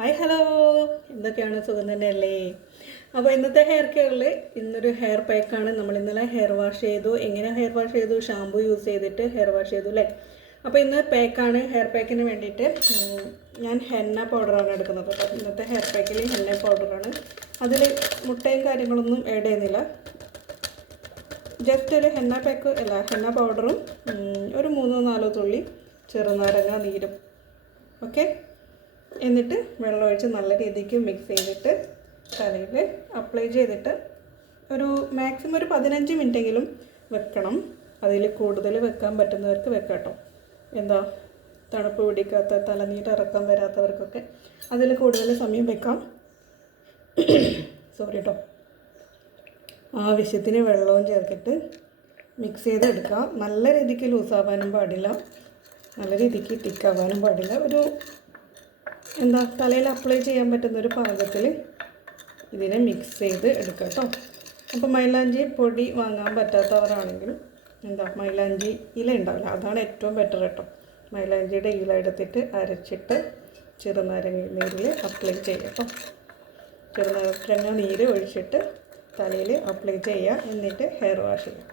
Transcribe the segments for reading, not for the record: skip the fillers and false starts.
Hi hello, എന്തൊക്കെയാണ്? സുഖം തന്നെയല്ലേ? അപ്പോൾ ഇന്നത്തെ ഹെയർ കെയറിൽ ഇന്നൊരു ഹെയർ പാക്കാണ്. നമ്മൾ ഇന്നലെ ഹെയർ വാഷ് ചെയ്തു. എങ്ങനെ ഹെയർ വാഷ് ചെയ്തു? ഷാമ്പു യൂസ് ചെയ്തിട്ട് ഹെയർ വാഷ് ചെയ്തു അല്ലേ? അപ്പോൾ ഇന്ന് പാക്കാണ്. ഹെയർ പാക്കിന് വേണ്ടിയിട്ട് ഞാൻ ഹെന്ന പൗഡറാണ് എടുക്കുന്നത്. അപ്പോൾ ഇന്നത്തെ ഹെയർ പാക്കിൽ ഹെന്ന പൗഡറാണ്. അതിൽ മുട്ടയും കാര്യങ്ങളൊന്നും ആഡ് ചെയ്യുന്നില്ല. ജസ്റ്റ് ഒരു ഹെന്ന പാക്ക് അല്ല, ഹെന്ന പൗഡറും ഒരു 3-4 തുള്ളി ചെറുനാരങ്ങ നീരും. ഓക്കെ, എന്നിട്ട് വെള്ളമൊഴിച്ച് നല്ല രീതിക്ക് മിക്സ് ചെയ്തിട്ട് തലയിൽ അപ്ലൈ ചെയ്തിട്ട് ഒരു മാക്സിമം ഒരു 15 മിനിറ്റെങ്കിലും വെക്കണം. അതിൽ കൂടുതൽ വെക്കാൻ പറ്റുന്നവർക്ക് വെക്കാം കേട്ടോ. എന്താ തണുപ്പ് പിടിക്കാത്ത, തലനീര് ഇറക്കാൻ വരാത്തവർക്കൊക്കെ അതിൽ കൂടുതൽ സമയം വെക്കാം. സോറി കേട്ടോ. ആവശ്യത്തിന് വെള്ളവും ചേർത്തിട്ട് മിക്സ് ചെയ്തെടുക്കാം. നല്ല രീതിക്ക് ലൂസാവാനും പാടില്ല, നല്ല രീതിക്ക് തിക്കാവാനും പാടില്ല. ഒരു തലയിൽ അപ്ലൈ ചെയ്യാൻ പറ്റുന്നൊരു പാകത്തിൽ ഇതിനെ മിക്സ് ചെയ്ത് എടുക്കാം കേട്ടോ. അപ്പോൾ മൈലാഞ്ചി പൊടി വാങ്ങാൻ പറ്റാത്തവരാണെങ്കിൽ മൈലാഞ്ചി ഇല ഉണ്ടാവില്ല, അതാണ് ഏറ്റവും ബെറ്റർ കേട്ടോ. മൈലാഞ്ചിയുടെ ഇല എടുത്തിട്ട് അരച്ചിട്ട് ചെറുനാരങ്ങ നീരിൽ അപ്ലൈ ചെയ്യാം കേട്ടോ. ചെറുനാരങ്ങ നീര് ഒഴിച്ചിട്ട് തലയിൽ അപ്ലൈ ചെയ്യുക, എന്നിട്ട് ഹെയർ വാഷ് ചെയ്യാം.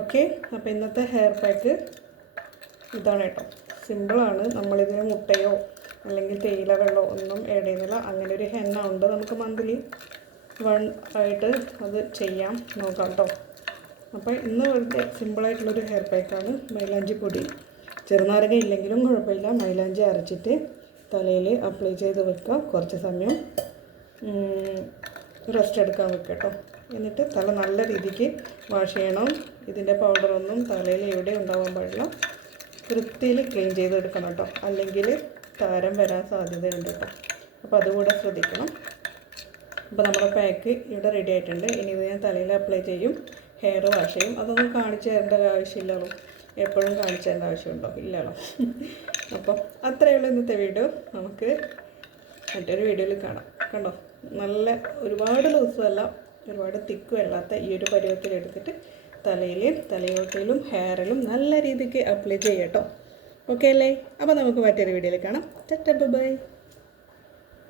ഓക്കെ, അപ്പോൾ ഇന്നത്തെ ഹെയർ പാക്ക് ഇതാണ് കേട്ടോ. സിമ്പിളാണ്. നമ്മളിതിന് മുട്ടയോ അല്ലെങ്കിൽ തേയില വെള്ളമോ ഒന്നും ആഡ് ചെയ്യുന്നില്ല. അങ്ങനെ ഒരു ഹെന്ന ഉണ്ട്, നമുക്ക് മന്ത്ലി 1 ആയിട്ട് അത് ചെയ്യാം, നോക്കാം കേട്ടോ. അപ്പോൾ ഇന്ന് വെറുതെ സിമ്പിളായിട്ടുള്ളൊരു ഹെയർ പാക്കാണ്. മൈലാഞ്ചി പൊടി ചെറുനാരങ്ങ ഇല്ലെങ്കിലും കുഴപ്പമില്ല, മൈലാഞ്ചി അരച്ചിട്ട് തലയിൽ അപ്ലൈ ചെയ്ത് വെക്കുക. കുറച്ച് സമയം റെസ്റ്റ് എടുക്കാൻ വെക്കുക കേട്ടോ. എന്നിട്ട് തല നല്ല രീതിക്ക് വാഷ് ചെയ്യണം. ഇതിൻ്റെ പൗഡറൊന്നും തലയിൽ എവിടെ ഉണ്ടാവാൻ പാടില്ല. വൃത്തിയിൽ ക്ലീൻ ചെയ്തെടുക്കണം കേട്ടോ, അല്ലെങ്കിൽ താരം വരാൻ സാധ്യതയുണ്ട് കേട്ടോ. അപ്പോൾ അതുകൂടെ ശ്രദ്ധിക്കണം. അപ്പോൾ നമ്മുടെ പാക്ക് ഇവിടെ റെഡി ആയിട്ടുണ്ട്. ഇനി ഇത് ഞാൻ തലയിൽ അപ്ലൈ ചെയ്യും, ഹെയർ വാഷ് ചെയ്യും. അതൊന്നും കാണിച്ചു തരേണ്ട ആവശ്യമില്ലല്ലോ, എപ്പോഴും കാണിച്ചു തരേണ്ട ആവശ്യമുണ്ടോ? ഇല്ലല്ലോ. അപ്പോൾ അത്രയേ ഉള്ളൂ ഇന്നത്തെ വീഡിയോ. നമുക്ക് മറ്റൊരു വീഡിയോയിൽ കാണാം. കണ്ടോ, നല്ല ഒരുപാട് ലൂസും അല്ല ഒരുപാട് തിക്കും അല്ലാത്ത ഈ ഒരു പരുവത്തിലെടുത്തിട്ട് തലയോട്ടിലും ഹെയറിലും നല്ല രീതിക്ക് അപ്ലൈ ചെയ്യാം കേട്ടോ. ഓക്കെ അല്ലേ? അപ്പോൾ നമുക്ക് മറ്റൊരു വീഡിയോയിൽ കാണാം. ബൈ.